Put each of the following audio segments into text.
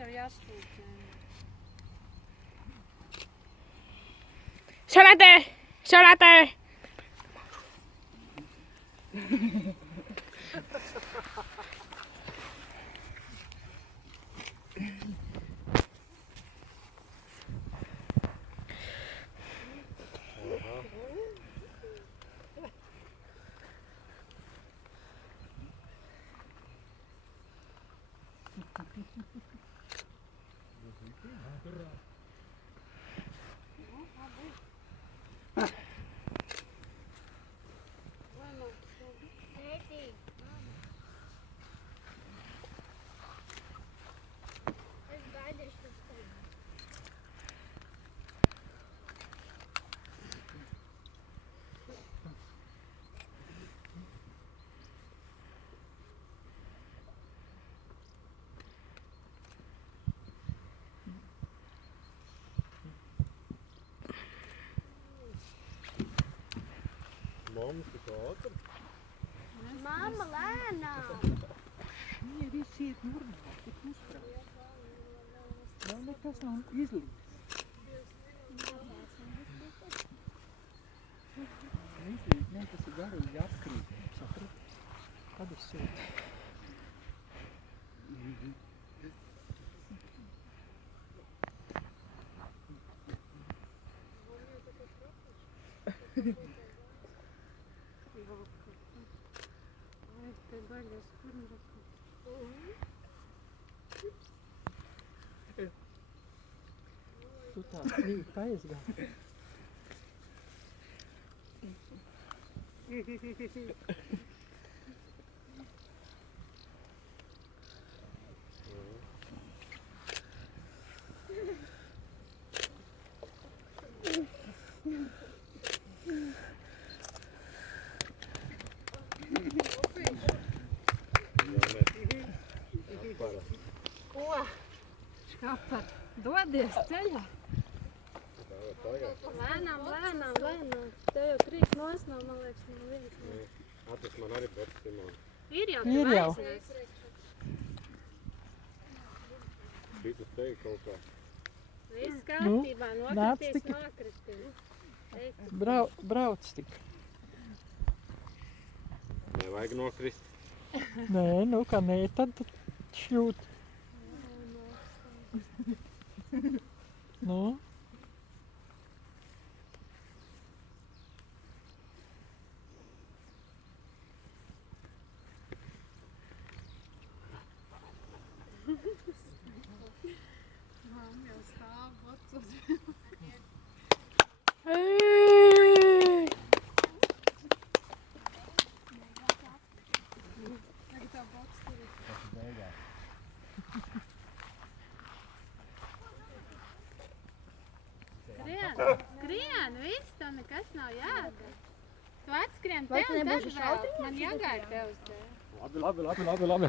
jau jāspūt. Šarātē! Mamma tik ātri. Mamma, lēnām! Viņa viss iet normāli, tik uzkrāt. Nav nekas nav izlīdz. Izlīdz, ne, tas ir garīgi atkrīt. Saprat? Kad es sūtu? Tu tā krīt aizgāji. Ko? Škapar, dodies ceļā. Lēnām. Te jau krīt nosnām, man liekas, no vietas. Atnes man arī pēc Simona. Ir jau Ir jau. Bitu tevi kaut kā. Viss kārtībā, nāc nokritīs, tikai. nokritīs. Brauc tik. Nevajag nokrist. Nē, nu kā nē, tad šļūt. Nu? Mamma jau stāv, bocot. Tagad tā bots tur ir. Skrien, viss, tev nekas nav jādara. Tu atskrien tev tad vēl, man jāgāja tev uz tev. Labi.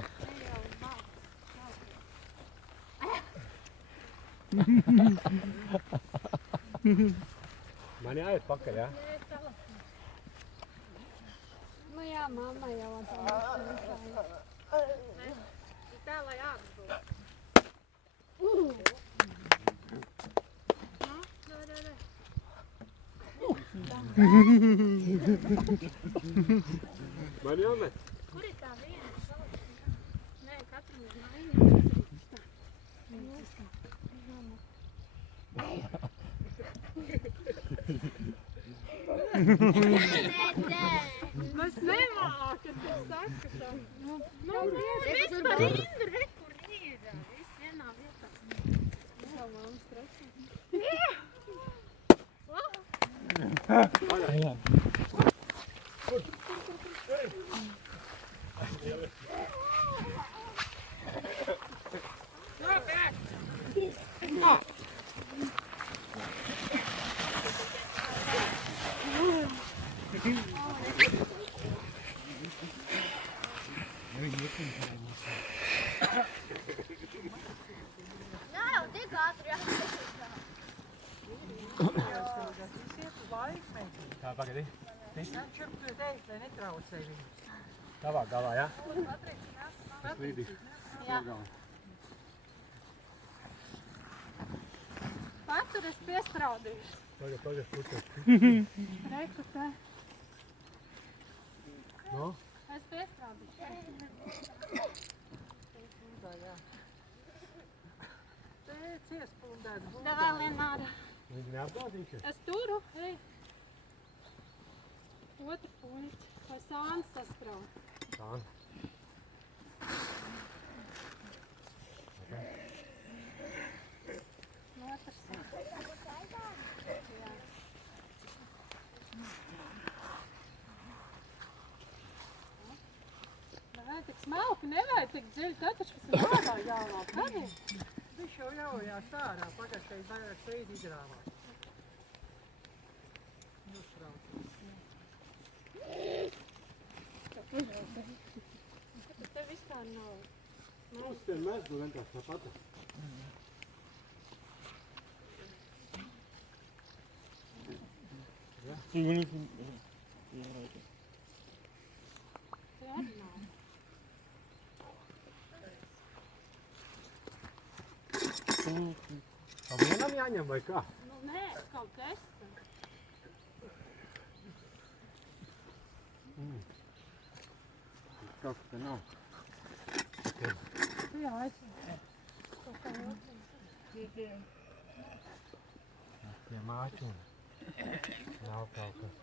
Man jāiet pakaļ, jā? Nu jā, mamma jau tā nesāja. Tā, lai abas būtu. Man jāmet. Kur ir tā viena? Nē, katram ir maiņa. Mēs nemākat, es saku tam. Viss par rindu, re, kur ir. Viss vienā vietā. Jau mamma stresa. Tā, pagadi. Nāc šurp pie tevis, lai netraucē viņu. Tavā galā, jā? Tas līdī. Jā. Patur es piestrādīšu. Pagaid, putek. Reiku te. No? Es piestrādīšu. Tēc iespundēt būdāju. Da vēl vienmēr. Viņi neapgādīšu? Es turu, ej. Otru puņķi. Vai sāns saskraut? Tā. Otrs. Jā. Nevajag tik smalki, nevajag tik dziļi. Tā taču, kas ir ārā jāvāk. Arī? Viņš jau ļaujās ārā, pagašai vairāk veidi izrāvāt. Te vispār nav. Tas te mezgu vienkārši tāpat. Te arī nav. Pa vienam jāņem vai kā? Nu, nē, kaut kas. Kaut kas te nav. Jā, aizsver. Kaut kā jūtas. Tie māķuni. Nav kaut kas.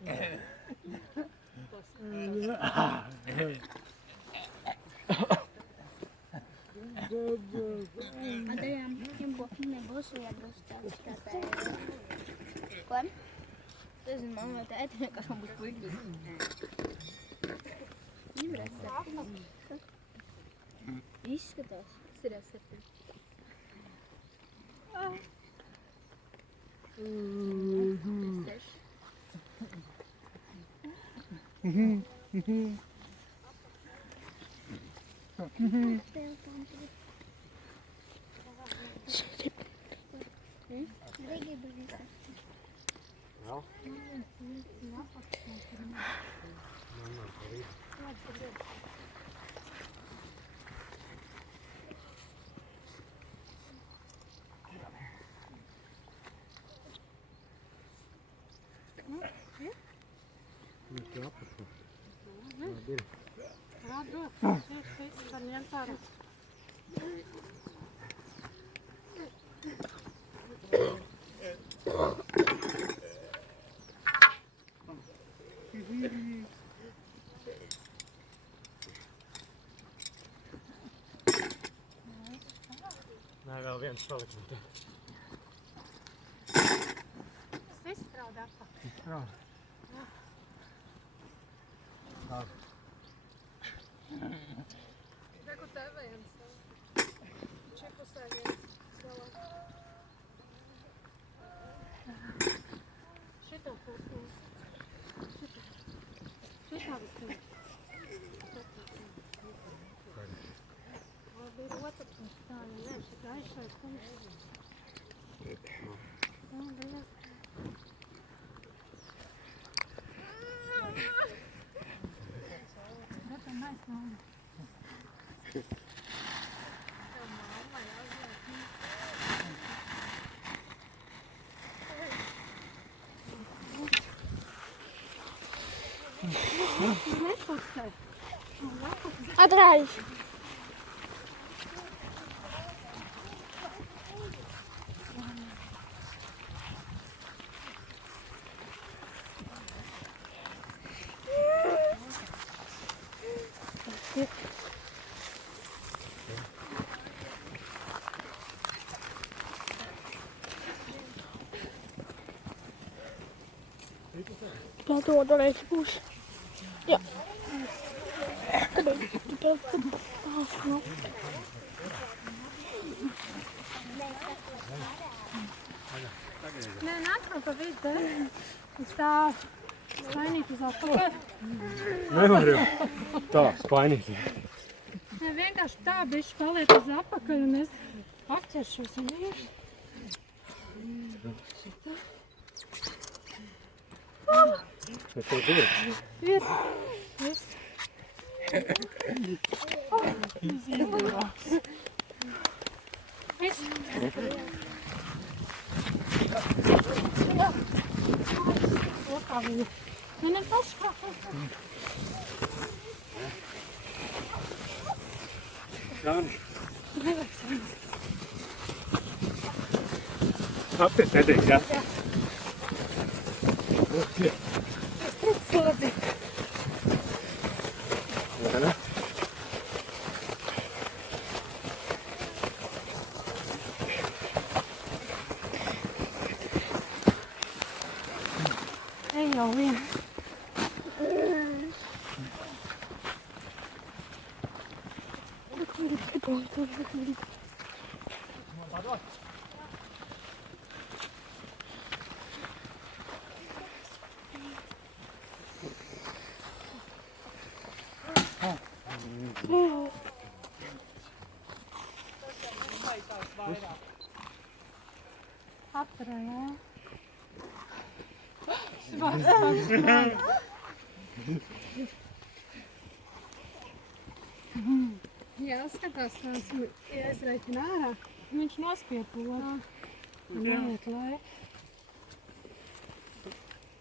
Adrian, un pouquinho nebūs jābūt tāds kā tā. Ko? Tas ir mamma, tā ir kā man būs puikas. Nevarēs. Izskatās. Tas ir septiņi. Vēl? Nav parīt. Viņš te apakšā. Labi ir. Jā, droši. Viss var ņemt ārā. Nē, vēl viens palikam te. Tas izstrādā apakš. Izstrādā. Labi. Reku te viens. Čepusē viens. Galā. Šitā pusi. Šitā vispār. Labi, ir otrs. Tā, ja nē, šitā aizšais puņš. Jā, bija. Atrás. Ja, tuo on reissuus. Ja. Nē, nāc man pa vidu, te. Uz tā spainīt uz apakaļ. Nevar jau. Tā, spainīt. Nē, vienkārši tā bišķi paliek uz apakaļ un es apķeršos un iešu. Bet tev ir. Ir. Viss. Viss. Mene pašā. Jāni. Apties nedrīkst, jā? Jā. Jā. Ej jau vien. Apturē, jā. Jāskatās tās iesaicina ārā. Viņš nospied pūlē. Neiet lai.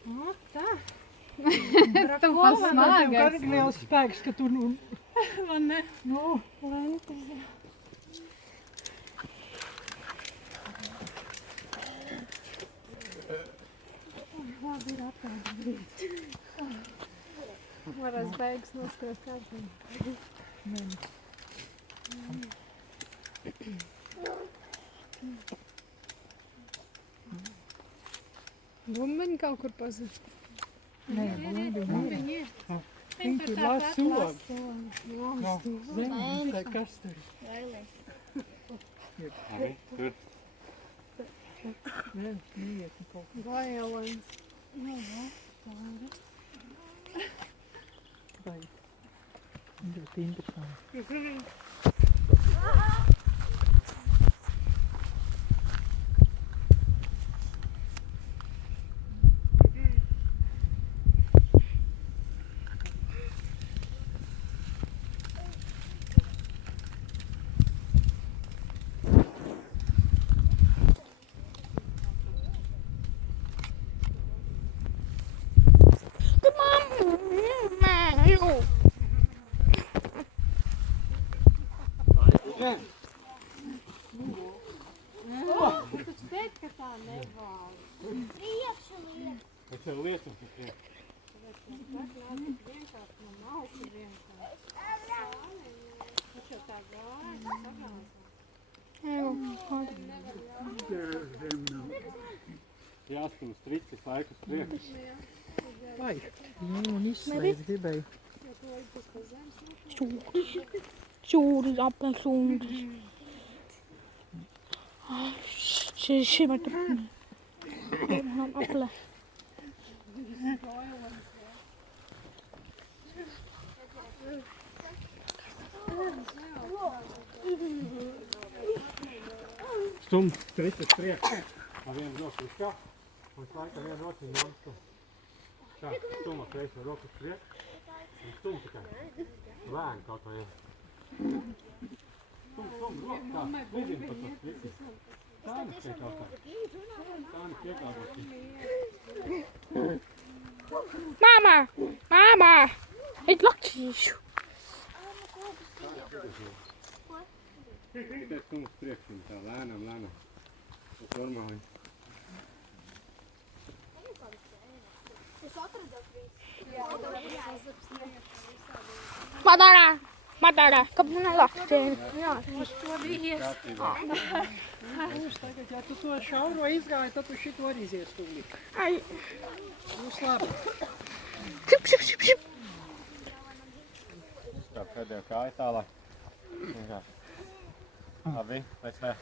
O, tā. Tam pas smāgais. Kā tik liels spēks, ka tu nu... Man ne. Nu, Lentas. Labi ir atādi brīdi. Varēs beigas noskatīt kārtīgi. Bumbiņi kaut kur pazūd. nē, Bumbiņi ir. viņi tur las sogu. Jā, Zem, tā kas tur. Arī tur. Viens neiet un kaut Gailens. kā vai. Ļoti interesanti. Tu taču teici, ka tā nevāl. Es tev lietu, ka priek. Vienkārši no malka vienkārši. Viņš jau tā gāja, Jāstum stricis laiku uz priekšu. Vai, un izslēdz gribēju. Suuris apelsūnas. Šī var apele. Stum stricis priekšu. Ar vienu roku uz kā. Un es laikam vienu roku uz non-stum. Tā, stum ar kreiso roku uz priekšu. Un stum tikai. Lēni kaut vai jau. Stum, roku tā. Lidin pa to stricis. Tā nespēj kaut kā. Tā nepiekāpot. Mama! Het lakjes. Tikai stum uz priekšu. Tā lēnām. Tas normāli. Madara, kāpēc nelakstēji? Jā, viņš to bija Kārtībā. Būs tagad, ja tu to šauro izgāji, tad tu šito arī izies tūlīt. Ai, Būs labi. šip. Tā pēdējo kāju tālāk. Labi, pēc vēl.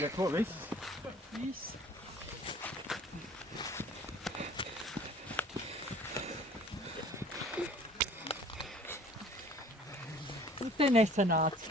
Ja, ko viss? Viss. te nesanāca.